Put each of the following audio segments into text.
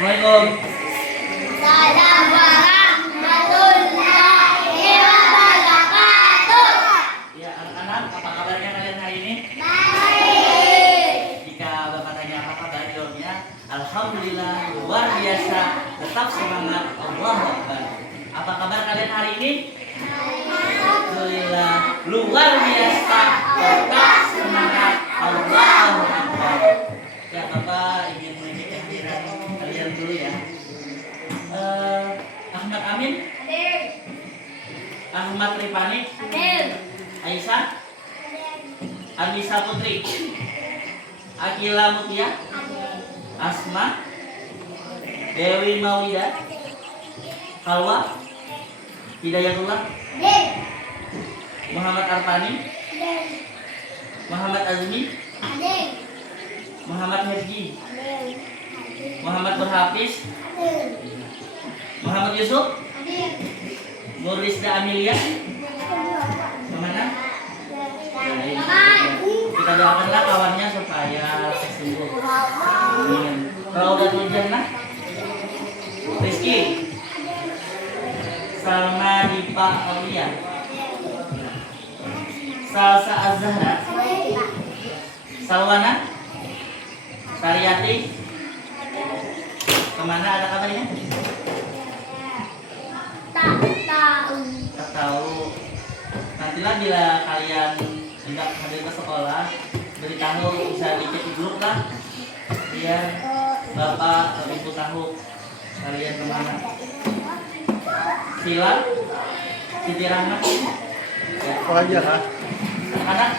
Assalamualaikum. Salam warahmatullahi wabarakatuh. Ya, anak-anak, apa kabarnya kalian hari ini? Baik. Jika Bapak tanya apa kabar, jawabnya alhamdulillah, luar biasa, tetap semangat, Allahu Akbar. Apa kabar kalian hari ini? Alhamdulillah, luar biasa, tetap semangat, Allahu Akbar. Ya, Bapak ingin mengecek kehadiran kalian dulu ya. Ahmad Amin, Hadir. Ahmad Rifani, Hadir. Aisyah, Anissa Putri, Akila Mutia, Asma, Dewi Maulida, Halwa, Hidayatullah, Hadir. Muhammad Arfani, Hadir. Muhammad Azmi, Hadir. Muhammad Herji, Hadir. Muhammad Berhafiz, Hadir. Muhammad Yusuf, Hadir. Nurisda Amelia, kemana? Ya, ini. Kita doakanlah kawannya supaya sembuh. Amin. Kalau udah Jannah, Rizky, Salma Dipa Aulia, Salsa Azhara, Salwana, Sariyati, kemana ada kabarnya? Tak tahu. Tak tahu. Nantilah bila kalian hendak hadir ke sekolah, beritahu, bisa dicek di grup lah, biar bapak atau ibu tahu kalian kemana. Sila, Siti Rahmat, ya. aja kah? Anak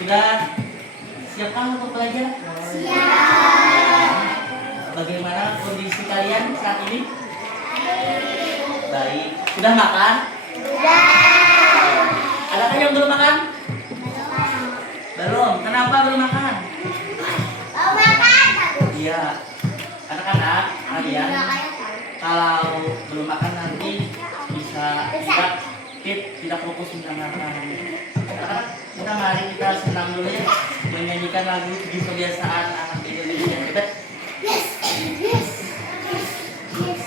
sudah siapkah untuk belajar? Bagaimana kondisi kalian saat ini? Baik. Sudah makan? Adakah yang belum makan? Belum. Kenapa belum makan? Mau makan? Iya. Anak-anak kalian kalau belum makan nanti bisa tidak fokus untuk makan. Anak-anak, kita mari kita senang dulu ya, menyanyikan lagu 7 kebiasaan anak Indonesia. Kita Yes. Yes. Yes.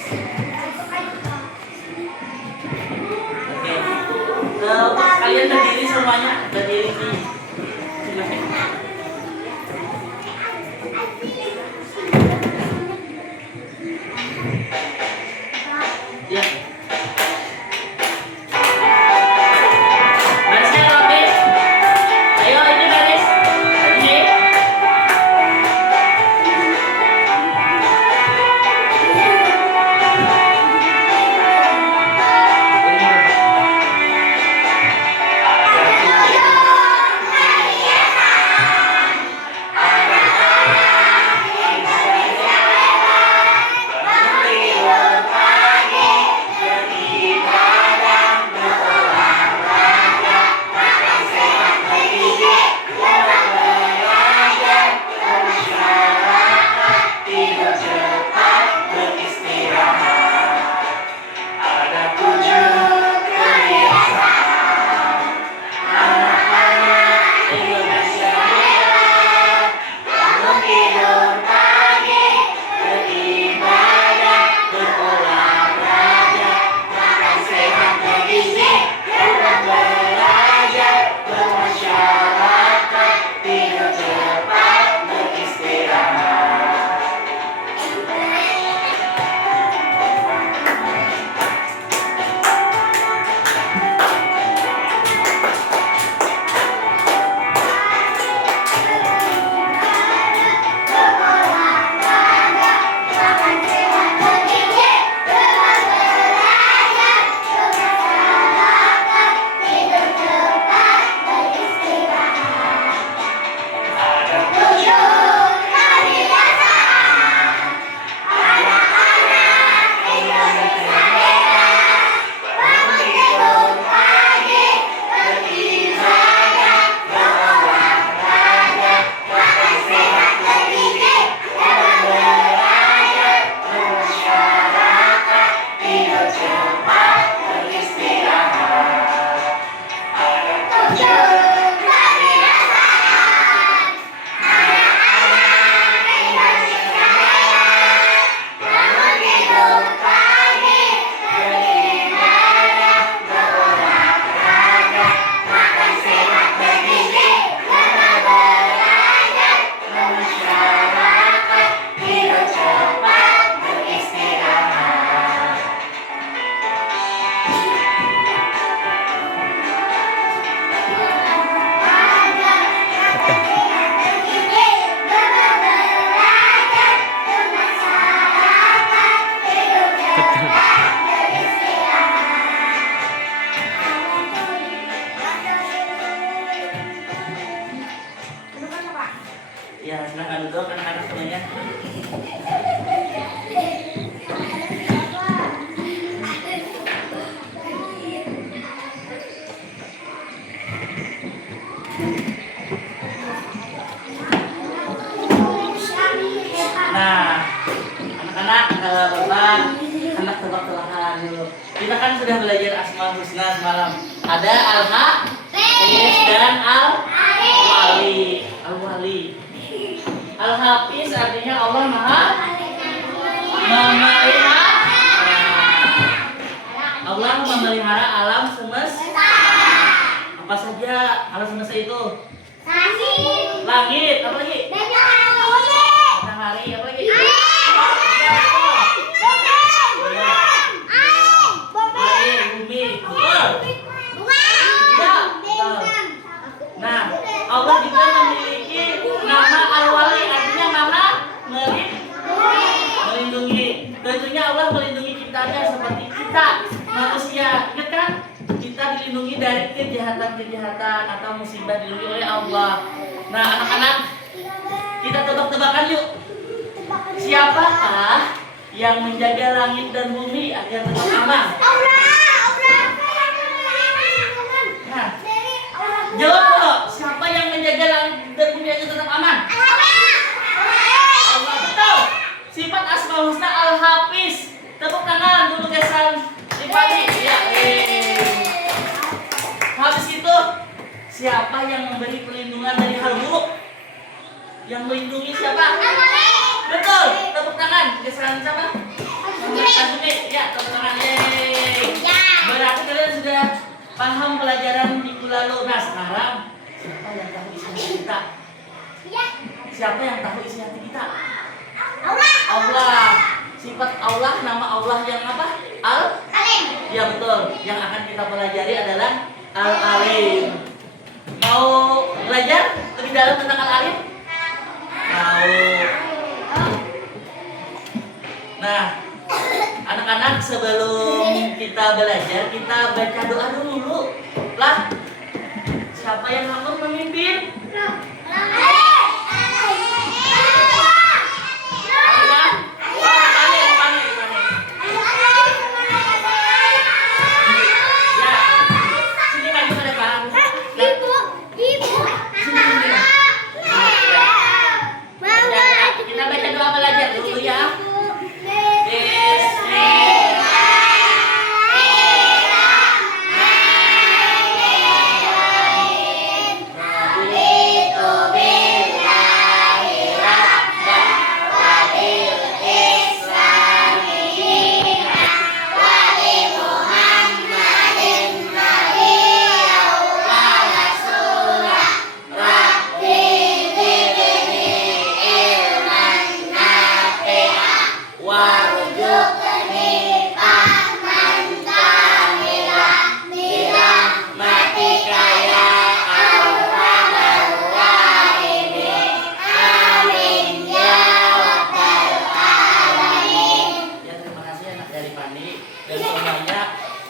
oke. Kalian berdiri semuanya, berdiri di sini. Ya. Barisnya rapi. Ayo ini baris. Ini. Ya, silakan duduk anak-anak semuanya. Nah, anak-anak, kalau Bapak anak tebak-tebakan dulu. Kita kan sudah belajar Asmaul Husna semalam. Ada Al-Hafiz dan Al-Wali. Al-Wali. Al-Hafiz artinya Allah Maha memelihara. Allah memelihara alam semesta. Apa saja alam semesta itu? Langit, apa lagi? Matahari, apa lagi? Air, bumi, betul. Ya, betul. Nah, Allah juga memiliki nama Al-Wali, artinya Maha melindungi. Tentunya Allah melindungi ciptaannya seperti kita manusia. Ingat kan? Kita dilindungi dari kejahatan-kejahatan atau musibah, dilindungi oleh Allah. Nah, anak-anak, kita tebak-tebakan yuk. Siapakah yang menjaga langit dan bumi agar tetap aman? Nah, jawab dulu. Siapa yang menjaga langit dan bumi agar tetap aman? Allah, betul. Sifat Asmaul Husna Al-Hafiz. Tepuk tangan dulu kesan Rifani. Ya, habis itu, siapa yang memberi perlindungan dari hal buruk? Yang melindungi siapa? Betul. Tepuk tangan kesan siapa? Azumi. Ya, tepuk tangan. Yeay. Berarti kalian sudah paham pelajaran minggu lalu. Nah, sekarang siapa yang tahu isi hati kita? Siapa yang tahu isi hati kita? Allah. Sifat Allah, nama Allah yang apa? Al-Alim. Ya, betul. Yang akan kita pelajari adalah Al-Alim. Mau belajar lebih dalam tentang Al-Alim? Mau. Nah, anak-anak, sebelum kita belajar, kita baca doa dulu lah. Siapa yang akan memimpin? Kita baca doa belajar dulu ya.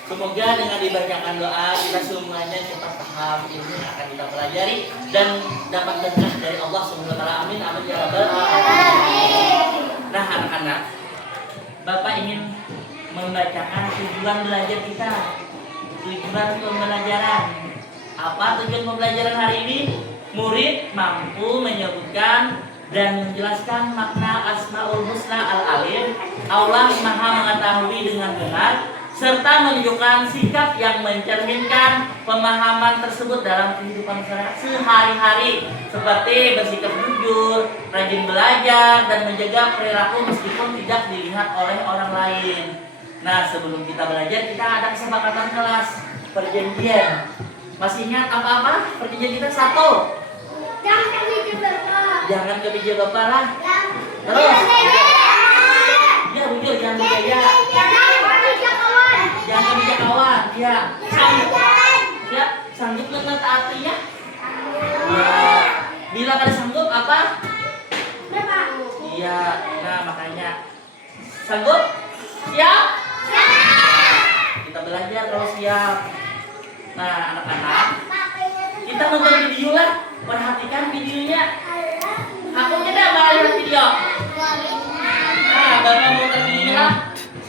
Semoga dengan dibacakan doa kita semuanya cepat paham ilmu yang akan kita pelajari dan dapat berkah dari Allah Subhanahu wa taala. Amin amin ya rabbal alamin. Nah, anak-anak, Bapak ingin membacakan tujuan belajar kita. Tujuan pembelajaran. Apa tujuan pembelajaran hari ini? Murid mampu menyebutkan dan menjelaskan makna Asmaul Husna Al-Alim. Allah Maha mengetahui dengan benar, serta menunjukkan sikap yang mencerminkan pemahaman tersebut dalam kehidupan sehari-hari, seperti bersikap jujur, rajin belajar, dan menjaga perilaku meskipun tidak dilihat oleh orang lain. Nah, sebelum kita belajar, kita ada kesepakatan kelas, perjanjian. Masih ingat apa-apa? Perjanjian kita satu. Jangan ke Bapak. Jangan ke meja Bapak lah. Terus. Ya, bujur, jangan bergaya. Jangan ke meja kawan. Ya, sanggup. Ya, sanggup mentaatinya. Ya. Bila pada sanggup apa? Berapa? Iya, nah makanya sanggup? Siap? Kita belajar kalau siap. Nah, anak-anak, kita nonton video lah. Perhatikan videonya. Apa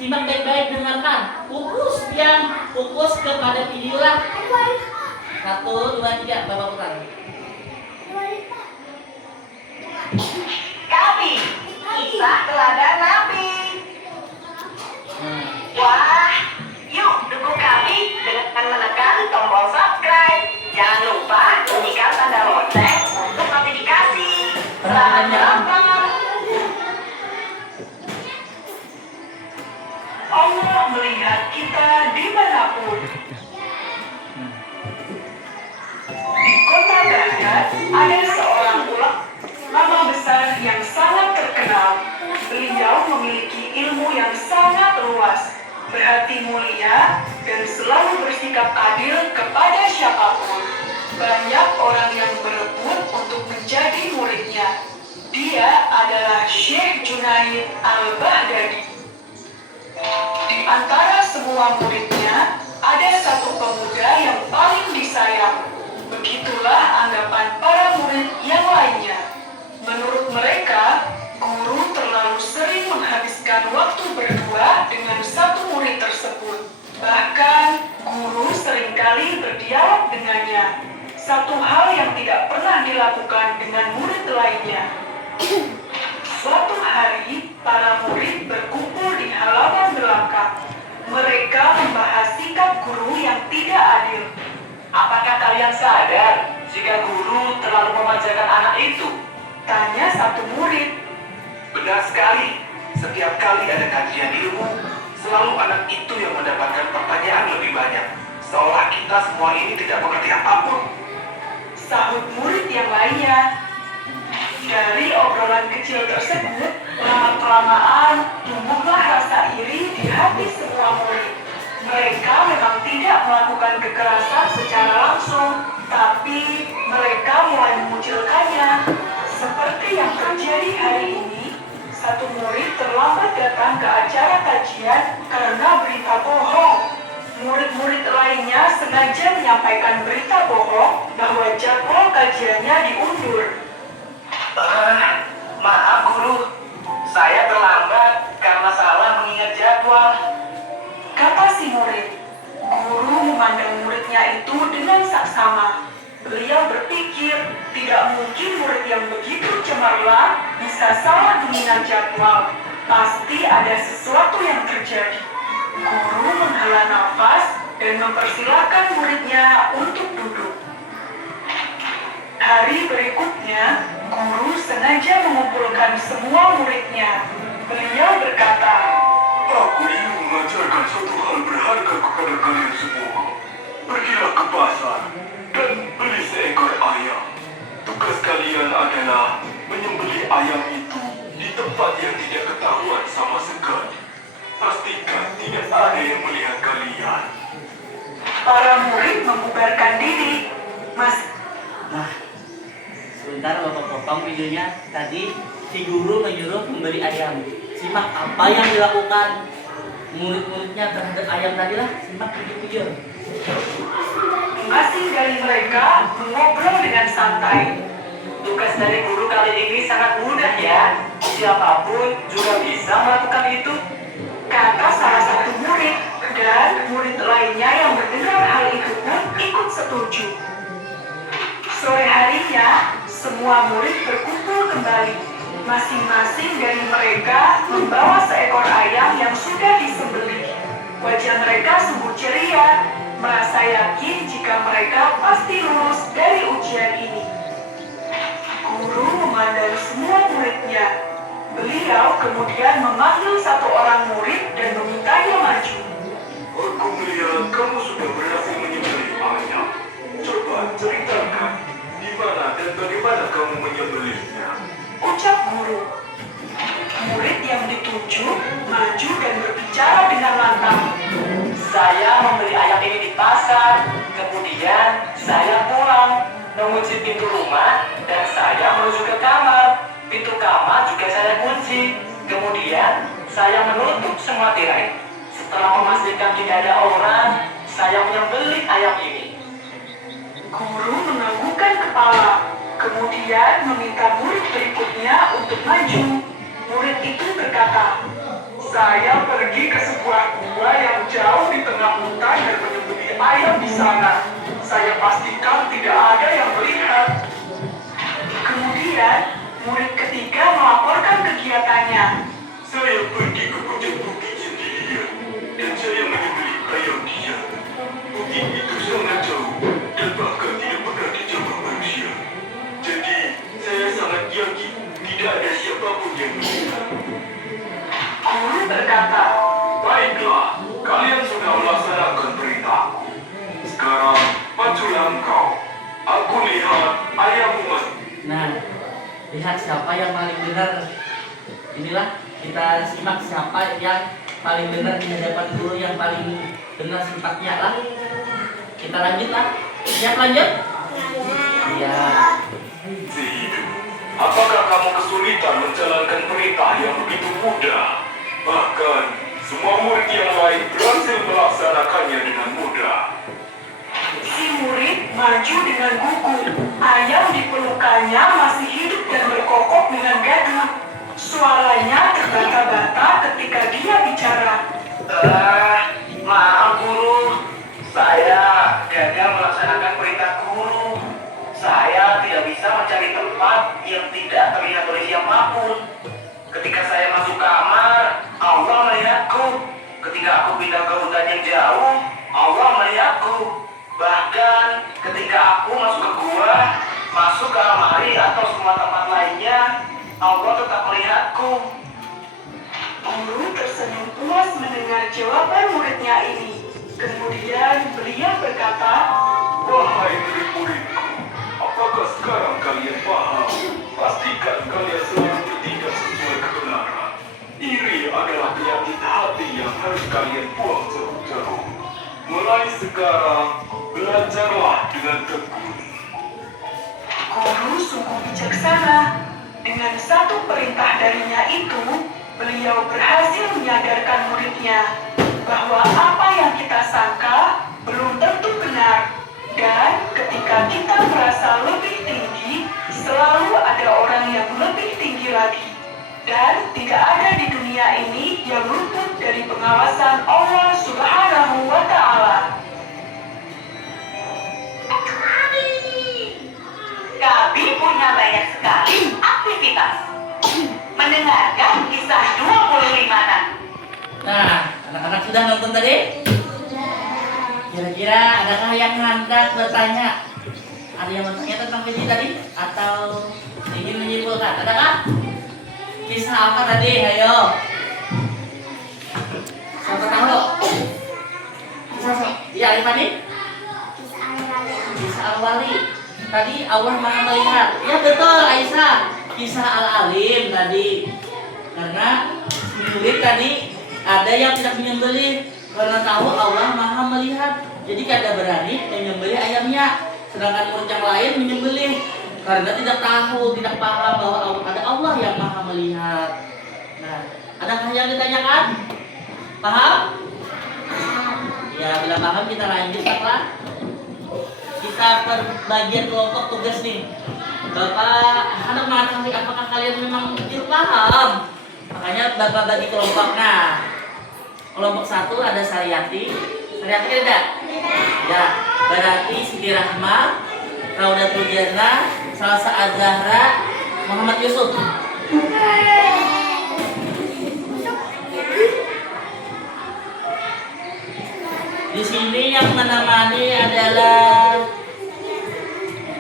Simak baik-baik, dengarkan. Fokus kepada video lah. 1, 2, 3, Bapak putar. Kami, kisah teladan Nabi. Wah, yuk dukung kami dengan menekan tombol subscribe. Jangan lupa bunyikan tanda lonceng untuk notifikasi. Selamat menonton. Allah melihat kita dimanapun. Di kota Baghdad ada seorang ulama besar yang sangat terkenal. Beliau memiliki ilmu yang sangat luas, berhati mulia, dan selalu bersikap adil kepada siapapun. Banyak orang yang berebut untuk menjadi muridnya. Dia adalah Syekh Junaid Al-Baghdadi. Di antara semua muridnya, ada satu pemuda yang paling disayang. Begitulah anggapan para murid yang lainnya. Menurut mereka, guru terlalu sering menghabiskan waktu berdua dengan satu murid tersebut. Bahkan, guru seringkali berdialog dengannya. Satu hal yang tidak pernah dilakukan dengan murid lainnya. Suatu hari, para murid berkumpul di halaman belakang. Mereka membahas sikap guru yang tidak adil. Apakah kalian sadar jika guru terlalu memanjakan anak itu? Tanya satu murid. Benar sekali, setiap kali ada kajian ilmu, selalu anak itu yang mendapatkan pertanyaan lebih banyak. Seolah kita semua ini tidak mengerti apapun. Sahut murid yang lainnya. Dari obrolan kecil tersebut, lama-kelamaan tumbuhlah rasa iri di hati semua murid. Mereka memang tidak melakukan kekerasan secara langsung, tapi mereka mulai mengucilkannya. Seperti yang terjadi hari ini, satu murid terlambat datang ke acara kajian karena berita bohong. Murid-murid lainnya sengaja menyampaikan berita bohong bahwa jadwal kajiannya diundur. Maaf guru, saya terlambat karena salah mengingat jadwal. Kata si murid. Guru memandang muridnya itu dengan saksama. Beliau berpikir tidak mungkin murid yang begitu cemerlang bisa salah mengingat jadwal. Pasti ada sesuatu yang terjadi. Guru menghela nafas dan mempersilahkan muridnya untuk duduk. Hari berikutnya, guru sengaja mengumpulkan semua muridnya. Beliau berkata, Aku ingin mengajarkan suatu hal berharga kepada kalian semua. Pergilah ke pasar dan beli seekor ayam. Tugas kalian adalah menyembelih ayam itu di tempat yang tidak ketahuan sama sekali. Pastikan tidak ada yang melihat kalian. para murid membubarkan diri. Nah, sebentar Bapak potong videonya. Tadi si guru menyuruh membeli ayam. Simak apa yang dilakukan murid-muridnya terhadap ayam tadi lah. Simak video-video. Masing dari mereka mengobrol dengan santai. Tugas dari guru kali ini sangat mudah ya. Siapapun juga bisa melakukan itu. Kata salah satu murid, dan murid lainnya yang mendengar hal itu pun ikut setuju. Sore harinya, semua murid berkumpul kembali. Masing-masing dari mereka membawa seekor ayam yang sudah disembelih. Wajah mereka sungguh ceria, merasa yakin jika mereka pasti lulus dari ujian ini. Guru memandang semua muridnya. Beliau kemudian memanggil satu orang murid dan memintanya maju. Aku melihat kamu sudah berhasil menyembelih ayam. Coba ceritakan, di mana dan bagaimana kamu menyembelihnya? Ucap guru. Murid yang dituju maju dan berbicara dengan lantang. Saya membeli ayam ini di pasar. Kemudian saya pulang, mengunci pintu rumah, dan saya menuju ke kamar. Pintu kamar juga saya kunci. Kemudian saya menutup semua tirai. Setelah memastikan tidak ada orang, saya menyembelih ayam ini. Guru menganggukkan kepala, kemudian meminta murid berikutnya untuk maju. Murid itu berkata, Saya pergi ke sebuah gua yang jauh di tengah hutan dan menyembelih ayam di sana. Saya pastikan tidak ada yang melihat. Kemudian, murid ketiga melaporkan kegiatannya. Saya pergi ke puncak bukit sendirian dan saya menyembelih ayam dia. Bukit itu sangat jauh dan bahkan tidak pernah dijamah manusia. Jadi, saya sangat yakin tidak ada siapapun yang melihat. Guru berkata, Baiklah, kalian sudah melaksanakan perintahku. Sekarang, majulah engkau. Aku lihat ayammu mati. Nah, lihat siapa yang paling benar. Inilah kita simak siapa yang paling benar di hadapan guru, yang paling benar sifatnya lah. Kita lanjut lah. Siap lanjut? Iya. Zihidu, apakah kamu kesulitan menjalankan perintah yang begitu mudah? Bahkan, semua murid yang lain berhasil melaksanakannya dengan mudah. si murid maju dengan gugup. Ayam di pelukannya masih hidup dan berkokok dengan gaduh. Suaranya terbata-bata ketika dia bicara. Maaf guru, saya gagal melaksanakan perintah guru. Saya tidak bisa mencari tempat yang tidak terlihat oleh siapapun. Ketika saya masuk kamar, Allah melihatku. Ketika aku pindah ke hutan yang jauh, Allah melihatku. Bahkan ketika aku masuk ke gua, masuk ke lemari atau semua tempat lainnya, Allah tetap melihatku. Guru tersenyum puas mendengar jawaban muridnya ini. Kemudian beliau berkata, Wahai murid-muridku, apakah sekarang kalian paham? Pastikan kalian selalu bertindak sesuai kebenaran. Iri adalah penyakit hati yang harus kalian buang jauh-jauh. Mulai sekarang, belajarlah dengan tekun. guru sungguh bijaksana. Dengan satu perintah darinya itu, beliau berhasil menyadarkan muridnya bahwa apa yang kita sangka belum tentu benar. Dan ketika kita merasa lebih tinggi, selalu ada orang yang lebih tinggi lagi. Dan tidak ada di dunia ini yang luput dari pengawasan Allah Subhanahu wa Ta'ala. Kami punya banyak sekali aktivitas. Mendengarkan kisah 25 Nabi. Nah, anak-anak sudah nonton tadi? Kira-kira adakah yang hendak bertanya? Ada yang bertanya tentang video tadi? Atau ingin menyimpulkan? Adakah? Kisah apa tadi? Ayo. Siapa tahu? Kisah iya, Alifani? Kisah Al-Wali. Tadi Allah Maha melihat. Ya betul, Aisyah. Kisah Al-Alim tadi. Karena murid tadi ada yang tidak menyembelih karena tahu Allah Maha melihat. Jadi kada berani menyembelih ayamnya. Sedangkan murid yang lain menyembelih karena tidak tahu, tidak paham bahwa ada Allah yang Maha melihat. Nah, adakah yang ditanyakan? Paham? Ya, bila paham kita lanjut lah. Kita perbagian kelompok tugas nih. Bapak hendak mengetahui apakah kalian memang begitu paham. Makanya Bapak bagi kelompok. Nah, kelompok 1 ada Sariyati. Sariyati kan ada? Ya, berarti Siti Rahma, Raudatul Jannah, Salsa Az-Zahra, Muhammad Yusuf. Di sini yang menemani adalah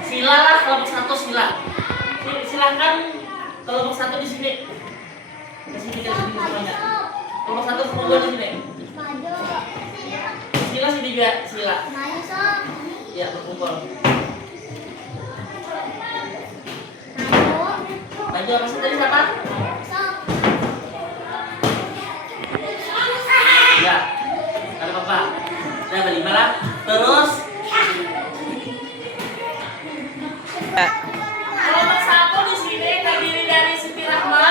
Sila lah, kelompok 1 Sila. Silakan kelompok 1 di sini. Di sini semuanya. Kelompok 1 semua di sini. Sila sini juga, Sila. Ya, berkumpul. Maju apa tadi siapa? Ya, ada Bapak. Udah berlima lah. Terus kelompok 1 di sini terdiri dari Siti Rahma,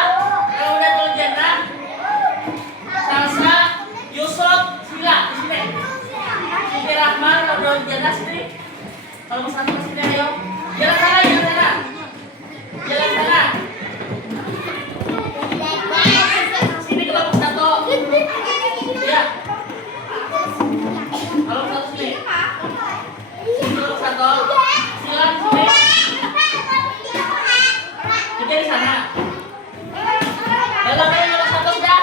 Raudatul Jannah, Salsa, Yusuf, Sila di sini. Siti Rahma, Raudatul Jannah sini. Kelompok 1 di sini, ayo. Jalan sana, jalan sana. Jalan sana. Sini kelompok 1. tiga di sana. Dalam nomor 1 sudah.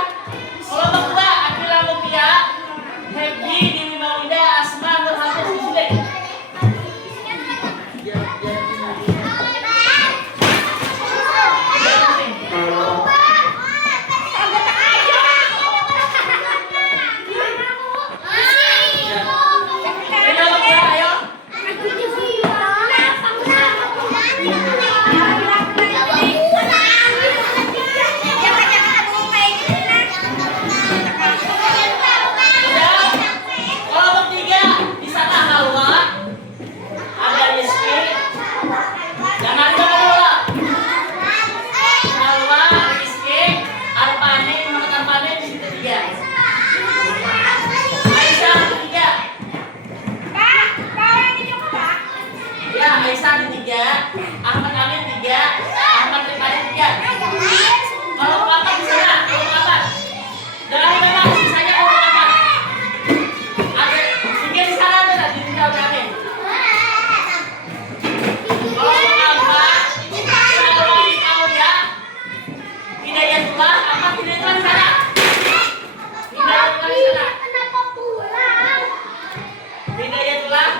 Kelompok 2 Akila Mutia, Happy, Dini Maulida, Asma, Nurhatus di sini. Aisyah di 3, Ahmad Amin 3, Ahmad Rifani 3. Kalau Bapak di sana, kalau Bapak. Jangan memang sisanya kalau Bapak. Ada 3 di sana ada di tinggal Amin. Kalau Bapak, kalau kau ya, Hidayatullah, Ahmad Hidayatullah di sana. Hidayatullah di sana. Kenapa pulang? Hidayatullah.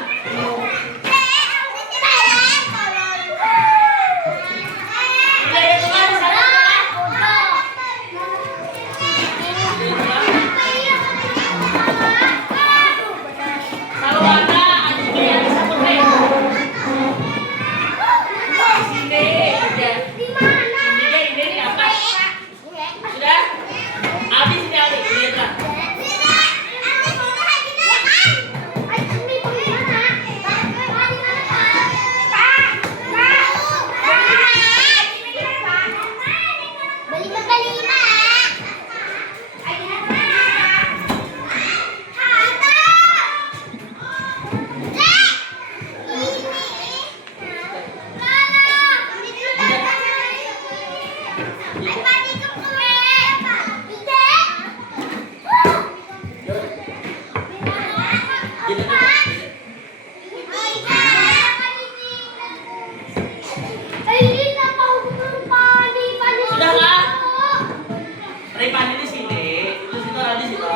Rifani di sini, terus itu ada di situ.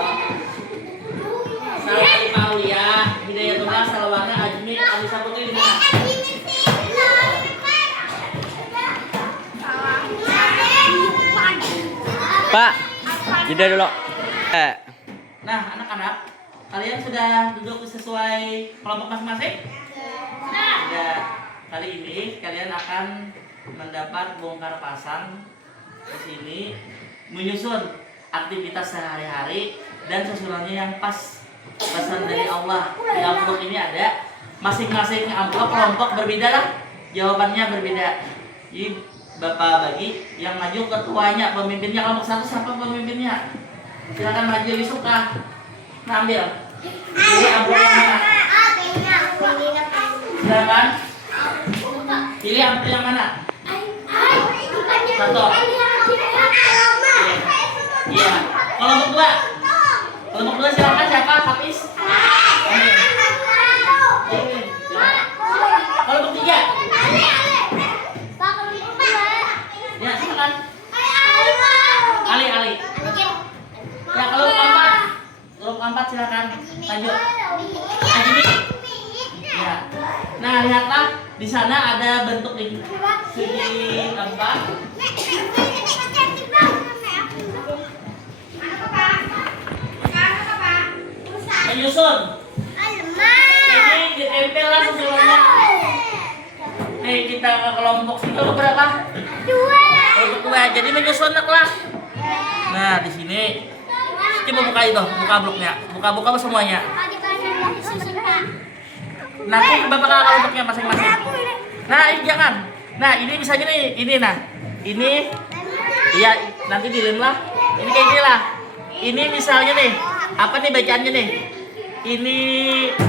Salawati Maulia, Hidayatullah, Salawati Ajmi, Alisa Putri di mana? Pak, jeda dulu. Nah, anak-anak, kalian sudah duduk sesuai kelompok masing-masing? Ya, kali ini kalian akan mendapat bongkar pasang di sini, menyusun aktivitas sehari-hari dan susunannya yang pas, pesan dari Allah. Di amplop ini ada masing-masing amplop kelompok berbeda lah, jawabannya berbeda. Jadi Bapak bagi yang maju ketuanya, pemimpinnya. Kelompok 1 siapa pemimpinnya? Silakan maju yang suka. Nah, ambil. Pilih amplop yang mana? Silakan. Pilih amplop yang mana? Satu. Iya. Kelompok 2. Kelompok 2 silakan siapa? Hafiz. Kelompok 3. Ya, silakan. Ali. Ya, kelompok 4. Kelompok 4 silakan. Lanjut. Ajmi. Ya. Nah, lihatlah di sana ada bentuk di segi tempat. Menyusun. Ini ditempel lah susunannya. Nih kita ke kelompok sini berapa? 2. Kelompok 2. Jadi menyusun lah. Nah di sini. Coba buka itu, buka bloknya, buka semuanya. Nanti bapak kakak kelompoknya masing-masing. Nah ini jangan. Nah ini misalnya nih, ini nah, ini, iya nanti dilem lah. Ini kayak gini lah. Ini misalnya nih, apa nih bacaannya nih? Ini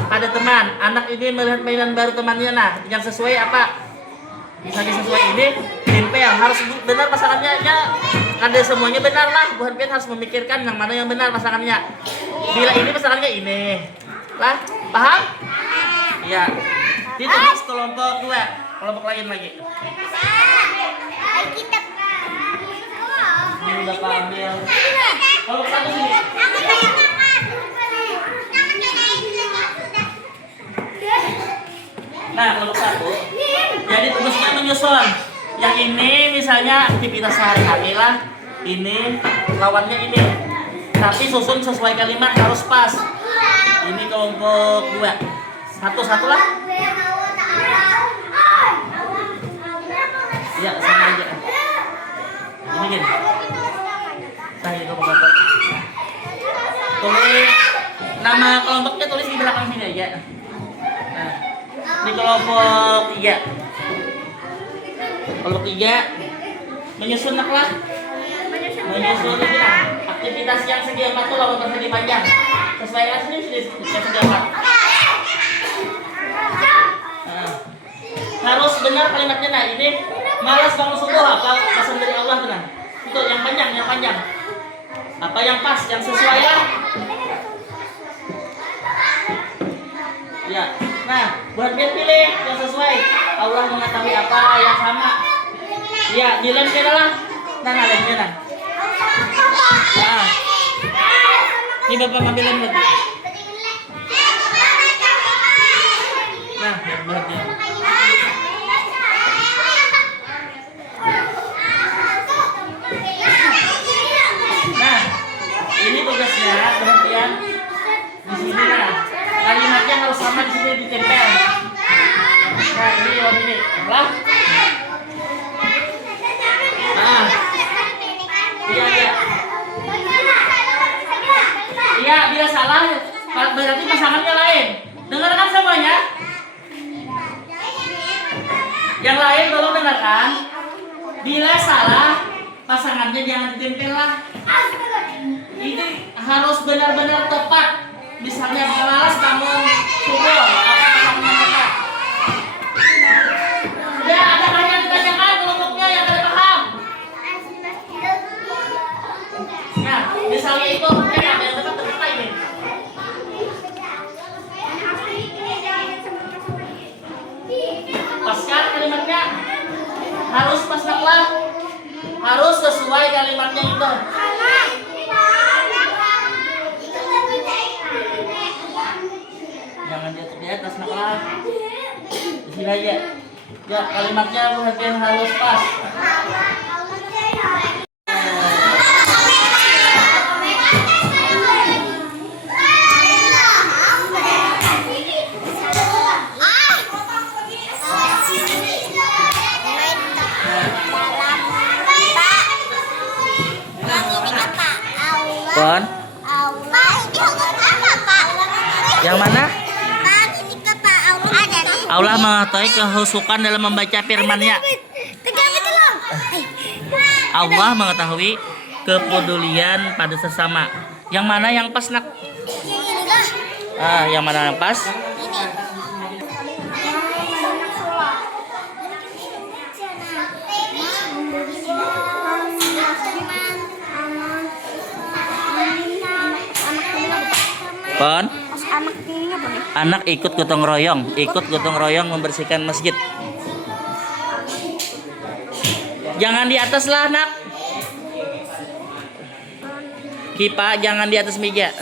pada teman, anak ini melihat mainan baru temannya. Nah, yang sesuai apa? Misalnya sesuai ini, tempel harus benar pasangannya. Ya, ada semuanya benar lah. Bukan Pian harus memikirkan yang mana yang benar pasangannya. Bila ini pasangannya ini, lah, paham? Iya. Itu kelompok 2, kelompok lain lagi. Kita susun. Yang ini misalnya aktivitas sehari-hari lah. Ini lawannya ini. Tapi susun sesuai kalimat harus pas. Ini kelompok 2. Satu-satu lah. Ya, sama aja. Ini gini. Nah, ini kelompok 1. Tulis nama kelompoknya, tulis di belakang sini aja. Nah, ini kelompok 3. Kelompok 3 menyusun lah. Menyusun itu lah. Aktivitas yang segi 4 tuh lawan persegi panjang. Sesuaikan sini yang segi 4. Nah, harus benar kalimatnya. Nah, ini malas bangun subuh apa pesan dari Allah tenang. Itu yang panjang, yang panjang. Apa yang pas, yang sesuai ya. Ya. Nah, buat biar pilih yang sesuai. Allah mengetahui apa yang sama. Ya, dilem kira lah. Nah, lemnya nah. Nah. Ini Bapak ngambil lem lagi. Nah, buatnya. Nah, ini tugasnya perhatian di sini nah. Kalimatnya harus sama di sini ditempel. Nah, ini lah. Nah, iya. Iya, bila salah berarti pasangannya lain. Dengarkan semuanya. Yang lain tolong dengarkan. Bila salah pasangannya jangan ditempel lah. Ini harus benar-benar tepat. Misalnya malas bangun subuh, apa tepat. Ya, ada yang ditanyakan kelompoknya yang tidak paham. Nah, misalnya itu yang tepat ini. Paskan kalimatnya harus pas naklah, harus sesuai kalimatnya itu. Jangan jatuh di atas naklah. Di sini aja. Ya, kalimatnya bagian harus pas. Kon? Yang mana? Allah mengetahui kehusukan dalam membaca firman-Nya. Allah mengetahui kepedulian pada sesama. Yang mana yang pas nak? Yang mana yang pas? Kon? Anak ikut gotong royong membersihkan masjid. Jangan di atas lah, nak. Kipa jangan di atas meja.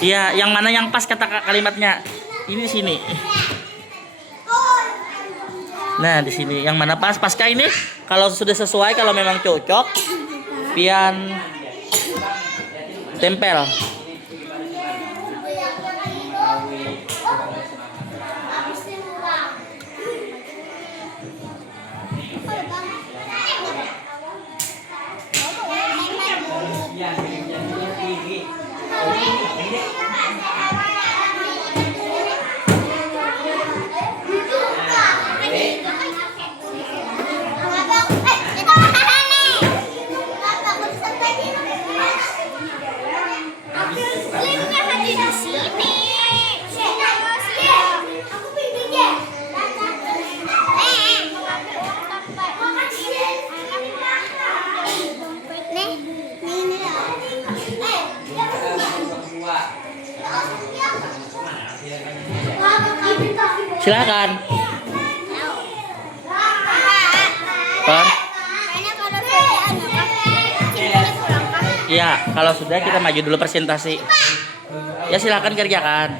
Iya, yang mana yang pas kata kalimatnya? Ini di sini. Nah, di sini yang mana pas? Paskah ini kalau sudah sesuai, kalau memang cocok, pian tempel. Silakan. Kon? Ya, kalau sudah kita maju dulu presentasi. Ya silakan kerjakan.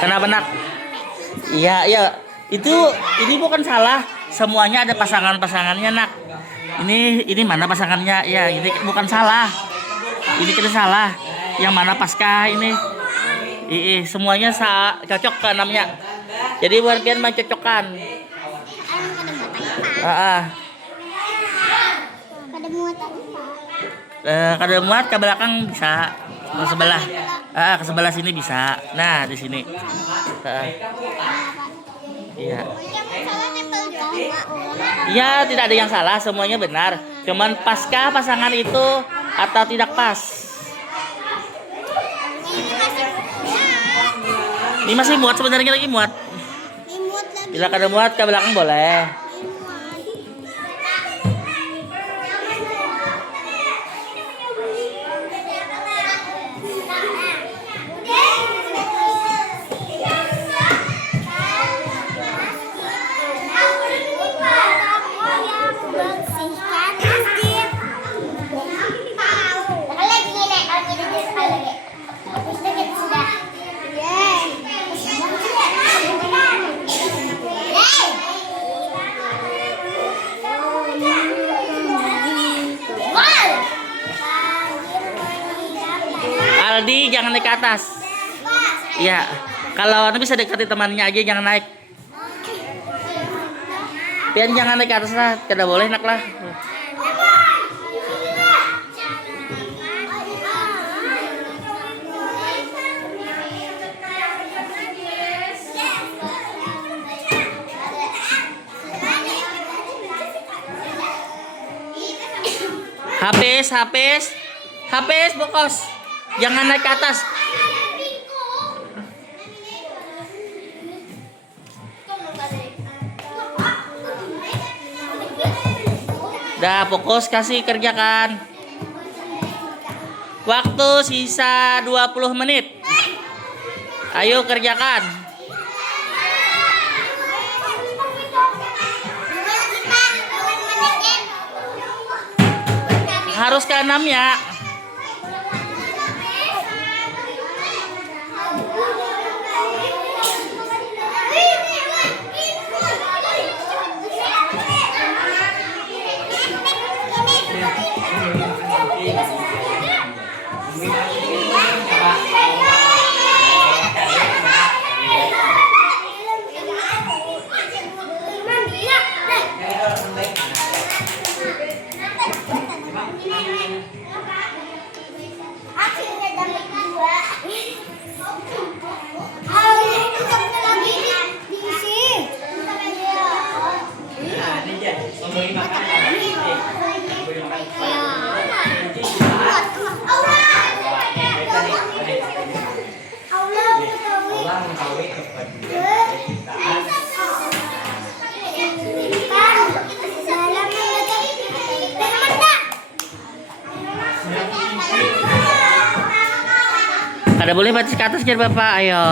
Kenapa nak? Iya, iya. Ini bukan salah. Semuanya ada pasangan-pasangannya nak. Ini mana pasangannya? Ya, ini bukan salah. Ini kita salah. Yang mana Paskah ini? Semuanya cocok kan namanya. Jadi buat pian mencocokkan. Kada muat ke belakang bisa, ke sebelah. Ke sebelah sini bisa. Nah, di sini. Iya. Iya, tidak ada yang salah, semuanya benar. Cuman paskah pasangan itu atau tidak pas. Ini masih muat sebenarnya, lagi muat. Bila kada muat ke belakang boleh. Aldi jangan naik ke atas. Ya, kalau anda bisa dekati temannya aja, jangan naik. Pian jangan naik ke atas lah, tidak boleh nak lah. Habis bokos. Jangan naik ke atas. Dah fokus, kasih kerjakan. Waktu sisa 20 menit. Ayo kerjakan. Harus ke 6 ya. Kada boleh baca ke atas, biar Bapak. Ayo.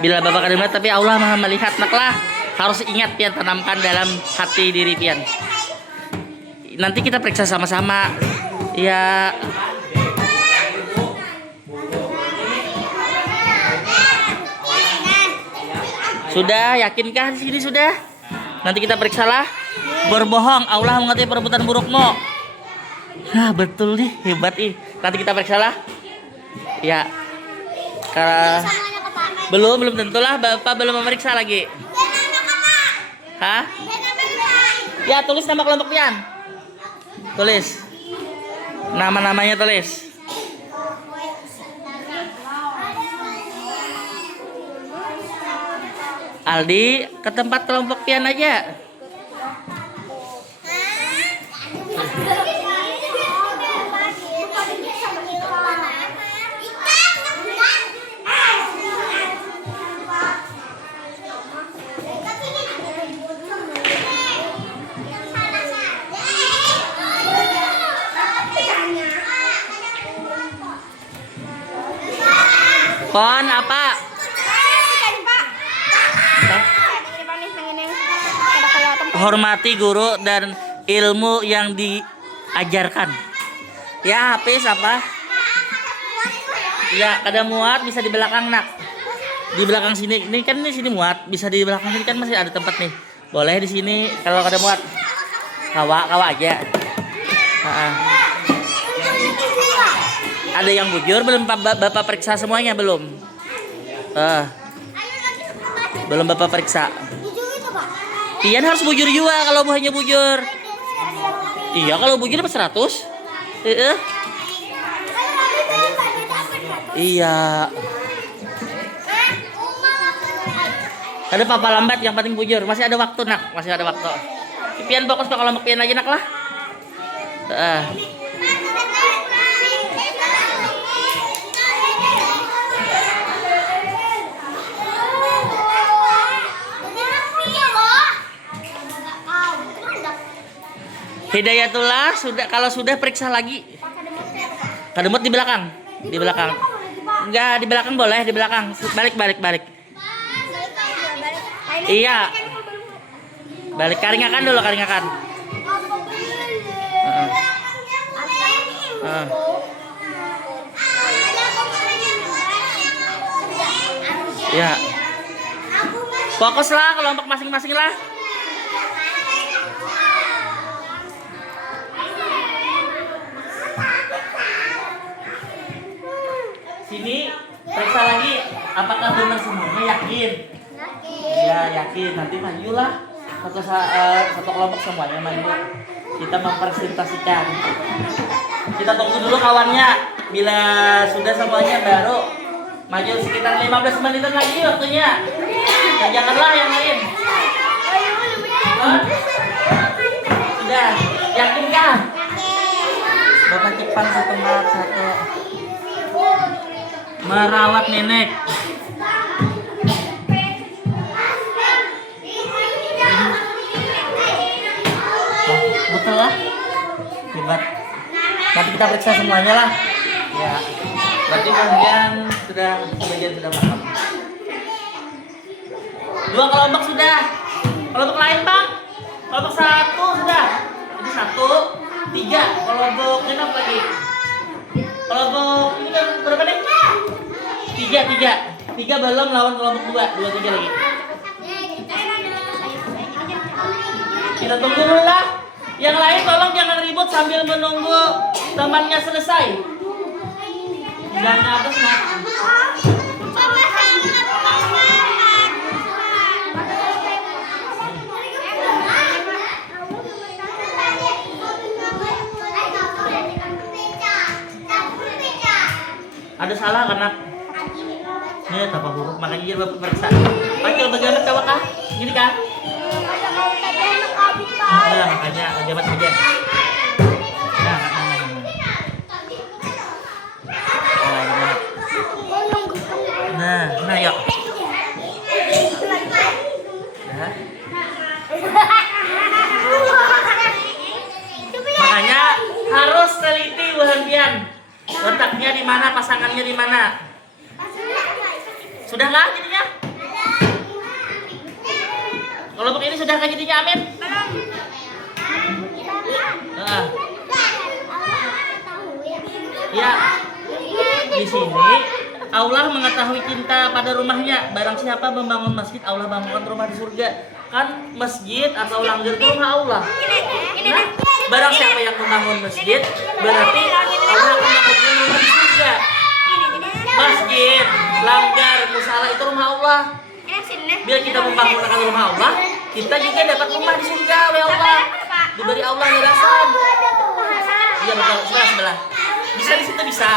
Bila Bapak kada melihat, tapi Allah Maha melihat, naklah. Harus ingat pian, tanamkan dalam hati diri pian. Nanti kita periksa sama-sama. Ya. Sudah, yakinkah di sini sudah? Nanti kita periksalah. Berbohong, Allah mengetahui perbuatan burukmu. Nah, betul nih, hebat nih. Nanti kita periksalah. Ya. Belum tentulah, Bapak belum memeriksa lagi. Hah? Ya, tulis nama kelompok pian. Tulis. Nama-namanya tulis. Aldi, ke tempat kelompok pian aja. Kon apa? hormati guru dan ilmu yang diajarkan. Ya, habis apa? Ya, kada muat bisa di belakang nak. Di belakang sini. Ini kan di sini muat, bisa di belakang sini kan masih ada tempat nih. Boleh di sini kalau kada muat. Kawa aja. Ada yang bujur belum Bapak periksa semuanya belum? Belum Bapak periksa. Pian harus bujur juga kalau buahnya bujur. Iya, kalau bujur dapat 100. Iya. Ada papa lambat, yang penting bujur. Masih ada waktu nak, masih ada waktu. Pian fokus ke kelompok pian aja nak lah. Hidayatullah kalau sudah periksa lagi. Kademut di belakang. Di belakang. Enggak, di belakang boleh, di belakang. Balik. Iya. Balik karingakan dulu, karingakan. Ya. Fokuslah kelompok masing-masing lah. Sini periksa lagi apakah benar semuanya, yakin? Ya, yakin. Nanti majulah satu kelompok semuanya maju. Kita mempresentasikan. Kita tunggu dulu kawannya. Bila sudah semuanya baru maju sekitar 15 menitan lagi waktunya. Janganlah yang lain. Sudah, yakinkah? Bapak Jepang satu. Merawat nenek. Betul lah. Hebat. Nanti kita periksa semuanya lah. Ya. Berarti sebagian sudah paham. 2 kelompok sudah. Kelompok lain bang. Kelompok 1 sudah. Ini 1, 3. Kelompok genap lagi. Kelompok ini kan berapa nih? 3 belum lawan kelompok 2, 3 lagi. Kita tunggu dulu lah. Yang lain tolong jangan ribut sambil menunggu temannya selesai. Jangan atas nak. Ada salah kan nak? Ini apa huruf? Makanya dia Bapak periksa. Panggil bagaimana kawak kah? Gini kan? Nah, makanya jabat aja. Nah, yuk. Makanya harus teliti Wuhanbian. Letaknya di mana, pasangannya di mana? Sudah nggak jadinya? Kelompok ini sudah nggak jadinya, Amin? Ya, di sini Allah mengetahui cinta pada rumahnya. Barang siapa membangun masjid, Allah bangunkan rumah di surga. Kan masjid atau langgar itu rumah Allah. Nah, barang siapa yang membangun masjid, berarti Allah akan bangunkan rumah di surga. Masjid, langgar, musala itu rumah Allah. Biar kita membangunkan rumah Allah, kita juga dapat rumah di surga oleh Allah. Diberi Allah jelasan. Iya betul, sebelah. Bisa di situ bisa.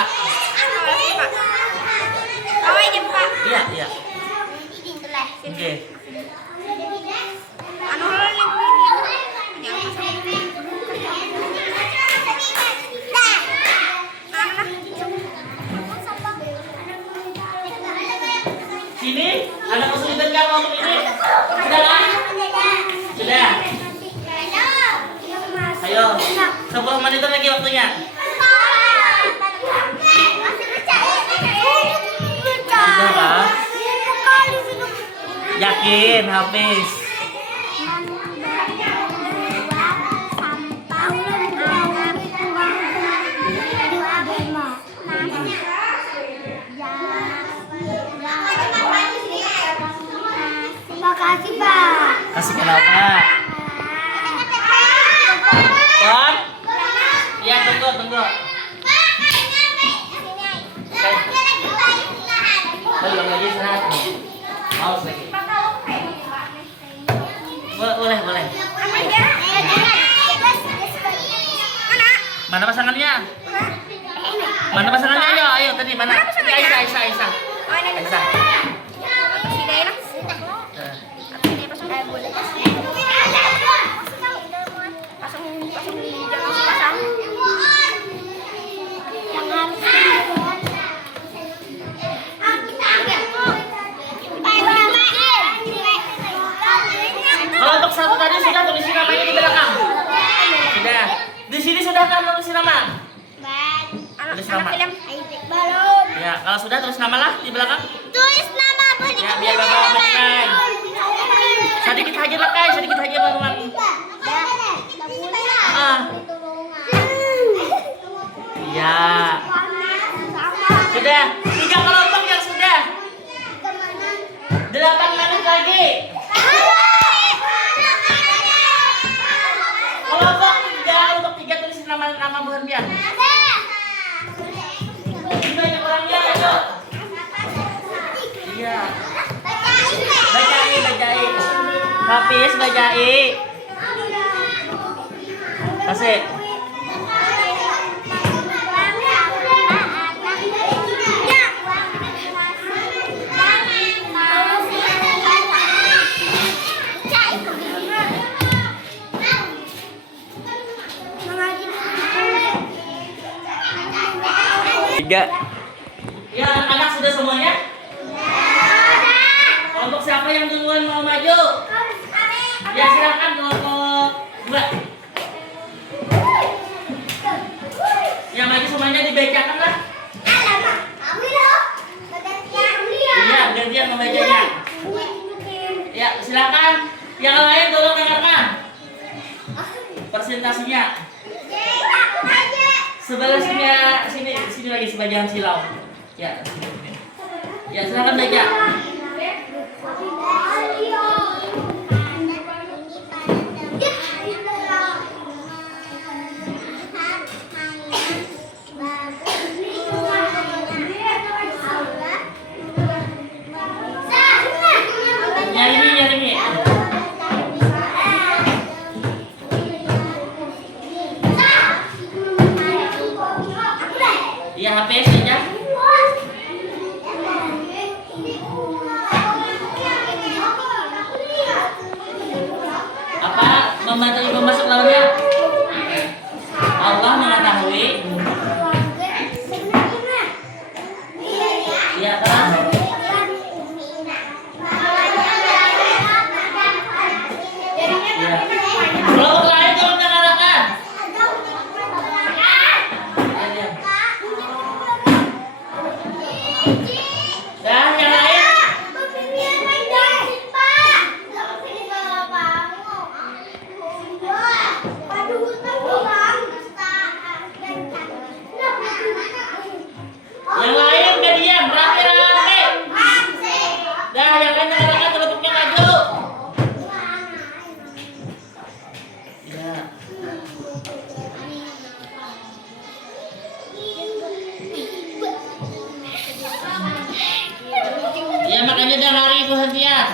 Iya. Oke. Sini ada kesulitan nggak untuk ini? Sudah kan? Sudah. Ayo, 10 menit lagi waktunya. Sudah kan? Yakin habis. Masih kenapa? Bang? Iya, tunggu. Belum lagi sana. Mau lagi. Boleh. Mana pasangannya? Ayo tadi mana? Ini Aisyah. Kalau untuk satu tadi sudah tulisin namanya di belakang. Sudah. Di sini sudah kan tulisin nama? Tulis nama. Ya, kalau sudah tulis nama lah di belakang. Tulis nama apa? Ya, biar Bapak menilai. Sedikit aja lah, Kai. Sedikit aja baruan. Iya. Sudah. 3 kelompok yang sudah. 8 menit lagi. Kelompok 3 untuk 3 tulisin nama bukan dia. Banyak orangnya, ayo. Iya. Bajai. Hafiz, bajai. Kasih. Tiga. Ya, anak-anak sudah semuanya? Kelompok siapa yang duluan mau maju? Ya, silakan kelompok 2. Yang maju semuanya dibacakan lah. Iya, gantian membacanya. Ya, silakan. Yang lain tolong dengarkan presentasinya. Sebelahnya sini lagi sebagian silau. Ya, silakan baca. Nyaring. Ya, HP saja. Apa membantu ibu masuk lawannya? Allah mengetahui. Ya, kan? Ya. Kelompok lain tolong dengarkan. Dah, yang lain. Yang lain gak diam, rame-rame. Dah, yang lain dengarkan kelompoknya maju. Ya. Ya, makanya dengar Ibu Hantia.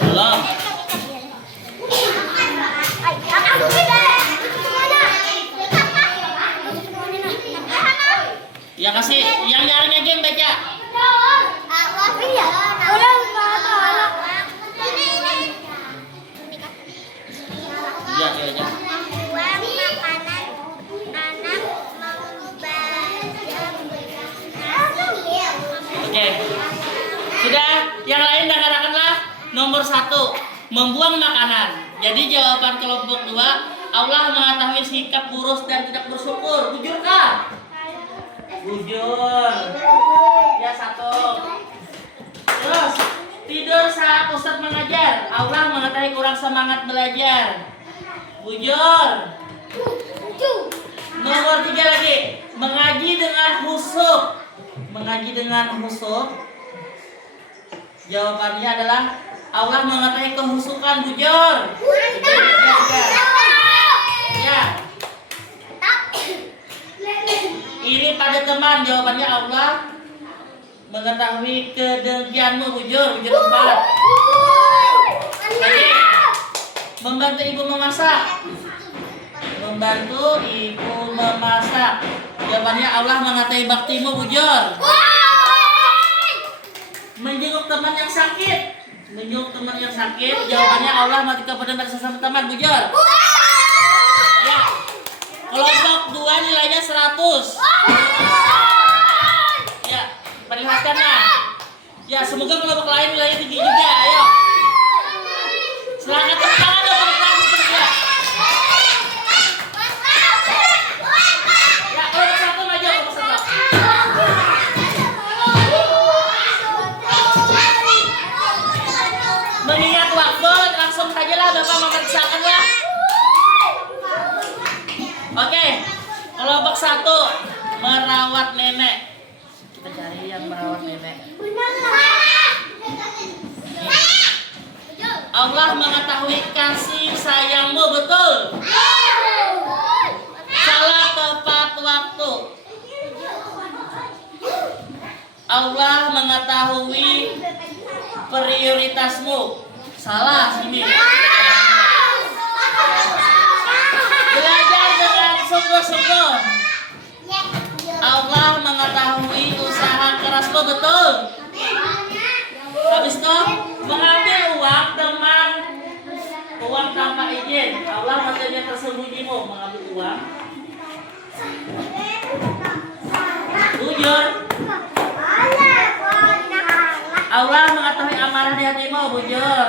Belum. Ya kasih yang nyaring aja yang baca. Ya, aja. Oke. Sudah, yang lain dengarkanlah. Nomor 1, membuang makanan. Jadi jawaban kelompok 2 Allah mengetahui sikap boros dan tidak bersyukur. Bujur kah? Bujur. Ya, satu. Terus tidur saat Ustadz mengajar. Allah mengetahui kurang semangat belajar. Bujur. Nomor 3 lagi. Mengaji dengan khusyuk. Mengaji dengan khusyuk. Jawabannya adalah Allah mengetahui kehusukan. Bujur. Ya. Ini pada teman, jawabannya Allah mengetahui kedengkianmu. Bujur 4. Lagi. Membantu ibu memasak. Membantu ibu memasak. Jawabannya Allah mengetahui baktimu. Bujur. Menjenguk teman yang sakit. Menjenguk teman yang sakit. Jawabannya Allah mengetahui kepada sesama teman. Bujur. Ya. Kelompok 2 nilainya 100. Ya, perlihatkanlah. Ya, semoga kelompok lain nilainya tinggi juga. Ayo. Silakan tepuk tangan dong, tepuk tangan sebentar. Ya, kelompok 1 maju, kelompok 1. Mengingat waktu, langsung sajalah Bapak memeriksakan lah. Oke, kelompok 1 merawat nenek. Kita cari yang merawat nenek. Allah mengetahui kasih sayangmu. Betul. Salah tepat waktu. Allah mengetahui prioritasmu. Salah sini. Belajar dengan sungguh-sungguh. Allah mengetahui usaha kerasmu. Betul. Habis itu mengambil uang teman, uang tanpa izin. Allah mengetahui tersembunyimu. Mengambil uang. Bujur. Allah mengetahui amarah di hatimu. Bujur.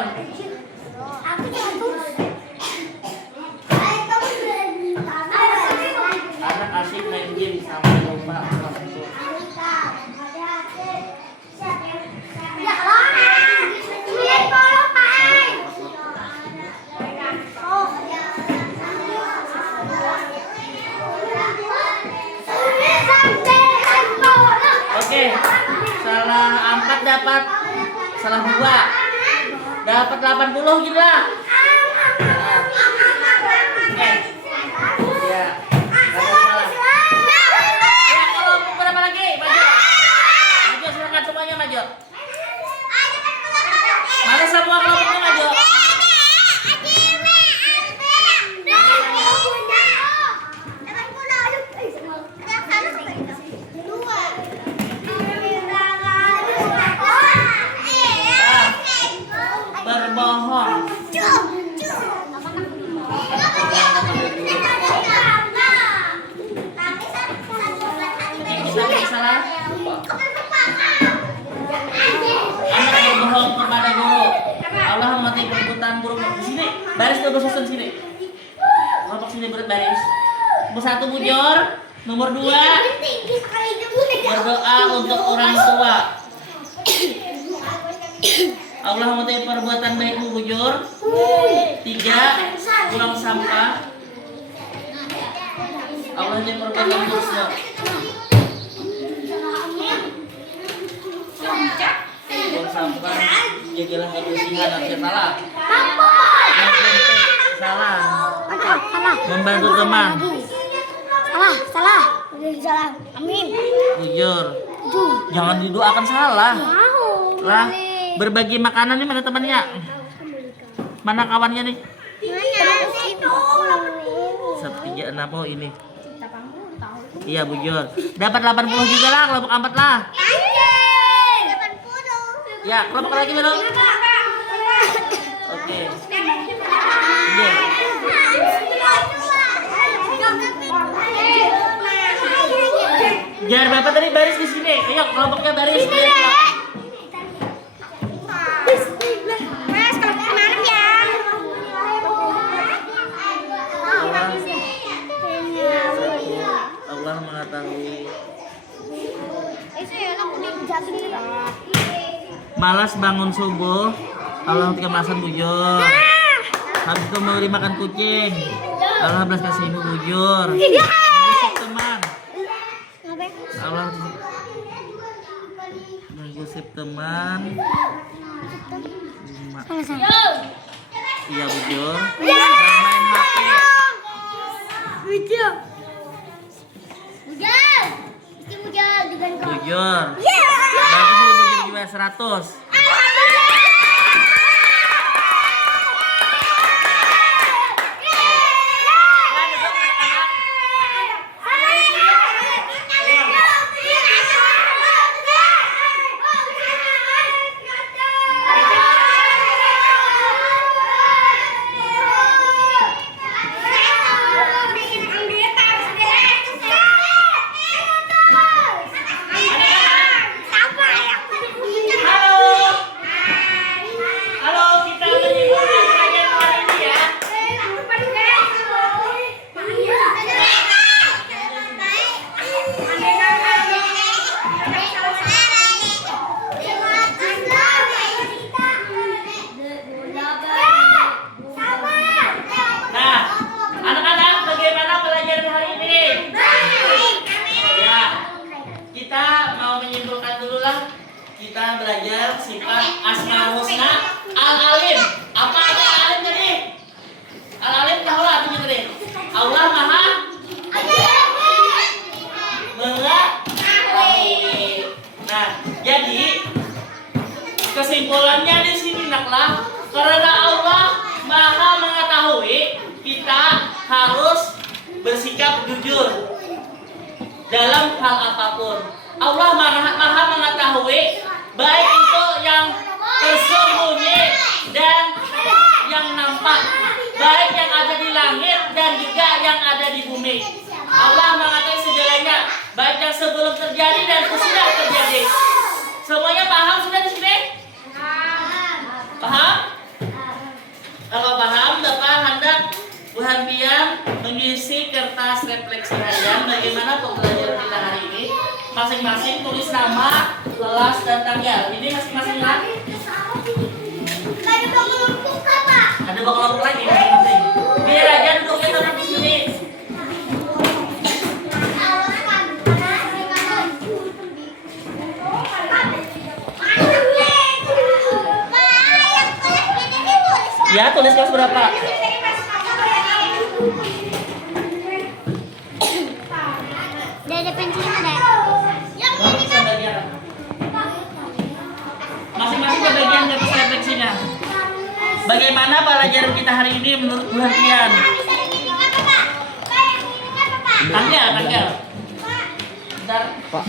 Anak asik main game sama lomba. Oke, salah 4 dapat, salah 2 dapat 80 gitu lah. Oke, ya. Ya, kalau berapa lagi? Maju. Maju, silakan semuanya maju. Mana semua kelompoknya maju? Berbohong. Salah. Anak berbohong kepada guru. Allah mengetahui perbuatan buruk. Di sini, baris double susun sini. Kelompok sini berbaris. Nomor 1 bujur, nomor 2 berdoa untuk orang tua. Allah mengetahui perbuatan baikmu. Bujur. 3 buang sampah. Allah mengetahui perbuatan burukmu. Buang sampah, jagalah kebersihan. Nanti salah. Salah. Membantu teman. Salah. Amin. Bujur. Jangan didoakan salah. Lah, berbagi makanan nih mana temannya? Mana kawannya nih? 136. Oh ini. Iya bujur. Dapat 80 juga lah, kelompok 4 lah. Ya, kelompok lagi belum? Oke. Iya. Biar Bapak tadi baris di sini. Ayo kelompoknya baris. Malas bangun subuh. Allah kemalasan bujur. Habis itu mau dimakan kucing. Allah belas kasihimu bujur. Mengusip teman. Allah mengusip teman. Iya bujur. Bermain HP. Bujur. Bujur. Bagus sih bujur juga 100. Kita belajar sifat Asmaul Husna Al-Alim. Apa ada Al-Alim tadi? Al-Alim tahu lah artinya tadi. Allah Maha mengetahui. Nah, jadi kesimpulannya di sini naklah, karena Allah Maha mengetahui, kita harus bersikap jujur dalam hal apapun. Allah Maha mengetahui baik itu yang tersembunyi dan yang nampak, baik yang ada di langit dan juga yang ada di bumi. Allah mengetahui segalanya, baik yang sebelum terjadi dan sesudah terjadi. Semuanya paham sudah di sini? Paham? Kalau paham, Bapak hendak Bu Hanbian mengisi kertas refleksi harian. Bagaimana pembelajaran kita hari ini? Masing-masing tulis nama, kelas, dan tanggal. Ini masing-masing lah. Ada kelompok lagi masing-masing. Biar aja duduknya tetap di sini. Ya, tulis kelas berapa? Ada pensilnya deh. Masing-masing bagian dari refleksinya. Bagaimana pelajaran kita hari ini menurut Bu Hanbian? Tanggal. Bentar. Pak.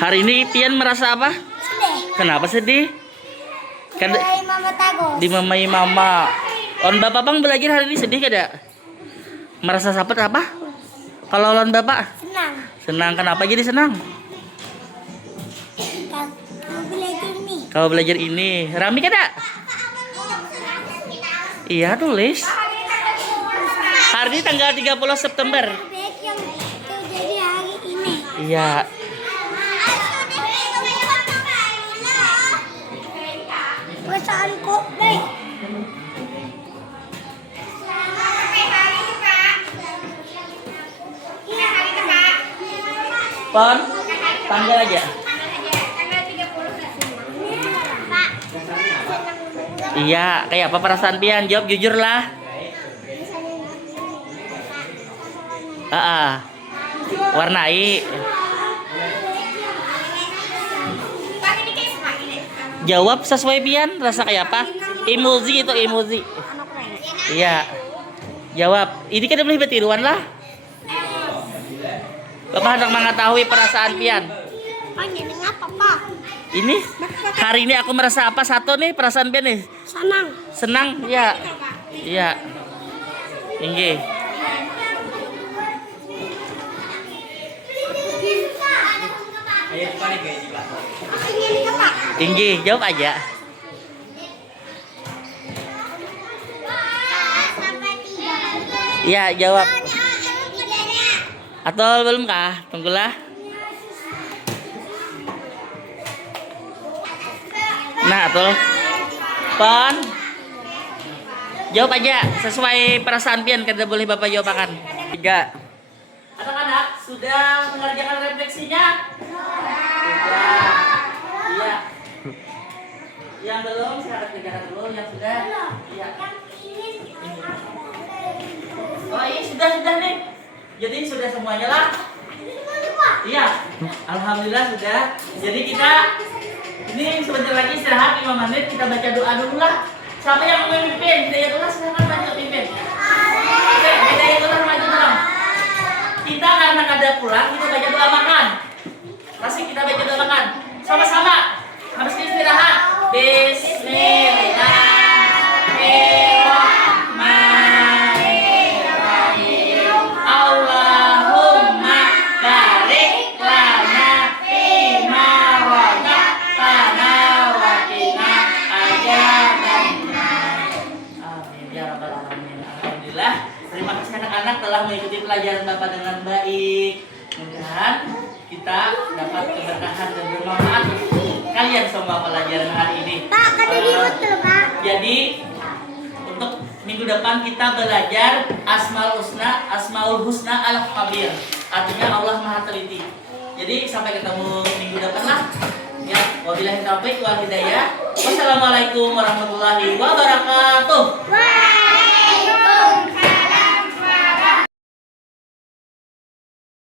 Hari ini Pian merasa apa? Sedih. Kenapa sedih? Kan Dari Mama Tagos. dimamai mama. On bapak bang belajar hari ini sedih kada? Merasa sapet apa? Kalau lawan bapak? Senang. Senang, kenapa jadi senang? Kamu belajar ini. Kau belajar ini. Rami kada? Iya tulis. Hari ini tanggal 30 September. Baik yang terjadi hari ini. Iya. Perasaanku baik. Pon, tanggal aja. Iya, kayak apa perasaan Pian? Jawab jujur lah. Warnai. Jawab sesuai Pian, rasa kayak apa? Emoji itu emoji. Iya. Jawab. Ini kan boleh betiruan lah. Bapak hendak mengetahui perasaan Pian. Panjang apa, Pak? Ini hari ini aku merasa apa? Satu nih perasaan Pian nih. Senang. Senang, ya. Iya. Tinggi. Tinggi, jawab aja. Iya, jawab. Atau belum kah? Tunggulah. Nah, Atul. Pon. Jawab aja sesuai perasaan pian, kada boleh Bapak jawabakan. 3. Anak-anak sudah mengerjakan refleksinya? Sudah. Iya. Yang belum silakan kerjakan dulu, yang sudah. Iya. Oh iya sudah nih. Jadi sudah semuanya lah. Iya. Alhamdulillah sudah. Jadi kita ini sebentar lagi istirahat 5 menit, kita baca doa dulu lah. Siapa yang memimpin? Hidayatullah silakan maju pimpin. Oke, Hidayatullah maju dong. Kita karena kada pulang, kita baca doa makan. Masih kita baca doa makan. Sama-sama. Habis istirahat. Bismillahirrahmanirrahim. Allahumma barik lana fima razaqtana wa qina adzabannar. Amin ya rabbal alamin. Alhamdulillah. Terima kasih anak-anak telah mengikuti pelajaran Bapak dengan baik. Mudah-mudahan kita dapat keberkahan dan bermanfaat kalian semua pelajaran hari ini. Pak, kada diikut tuh, Pak. Jadi untuk minggu depan kita belajar Asmaul Husna Al-Khabir. Artinya Allah Maha Teliti. Jadi sampai ketemu minggu depan lah. Ya, wabillahi taufiq wal hidayah. Wassalamualaikum warahmatullahi wabarakatuh.